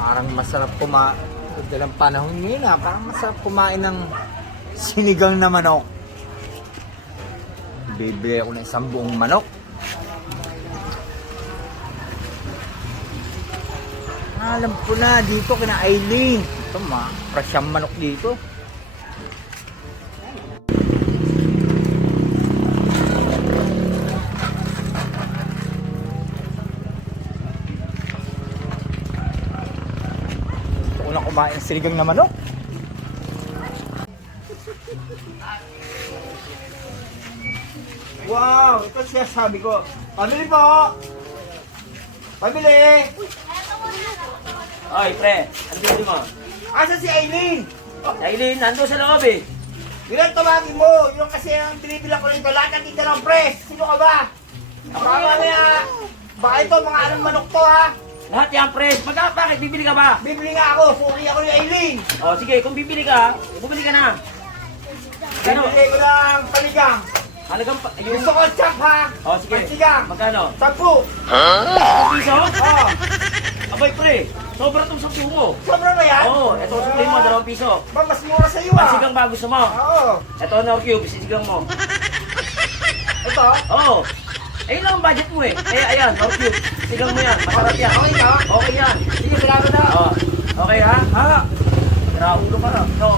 Parang masarap dalang panahon ngayon parang masarap kumain ng sinigang na manok. Bibili ako ng isang buong manok. Alam ko na, dito kina Aileen. Ito fresh ang manok dito. Gusto ko na kumain ng sinigang na manok. Wow, ito siya sabi ko. Pamili po! Pamili! Oy, pre, andito mo. Asa si Aileen? Aileen, nando sa loob eh. Bilang tumagin mo, yung kasi ang binibilang ko rito, lahat ng tinta ng press. Sino ka ba? Baka na, baka ito mga anong manok to ha? Lahat yan, pre. Bakit bibili ka ba? Bibili nga ako, suki ako ni Aileen. O, sige, kung bibili ka, bumili ka na. Ano? Bibili ko ng panigang. Halagang pa, yung... Gusto ko chop ha? O, sige. Panigang. Magkano? 10. Piso? Oh, Abay, pre. Sobra itong 10 mo. sobra ba yan? Oo, ito suplin mo, 2 piso. Ba, mas mura sa iyo Ang sigang ba gusto mo? Oo. Ito, Nor Cube, sigang mo. Ito? Oo. Ayun lang ang budget mo eh. Ayan, Nor Cube. Sigang mo yan. Masarap yan. Okay ka? Okay yan. Sige, salamat na. Oo. Okay ha? Ha? Raulo ka na. No.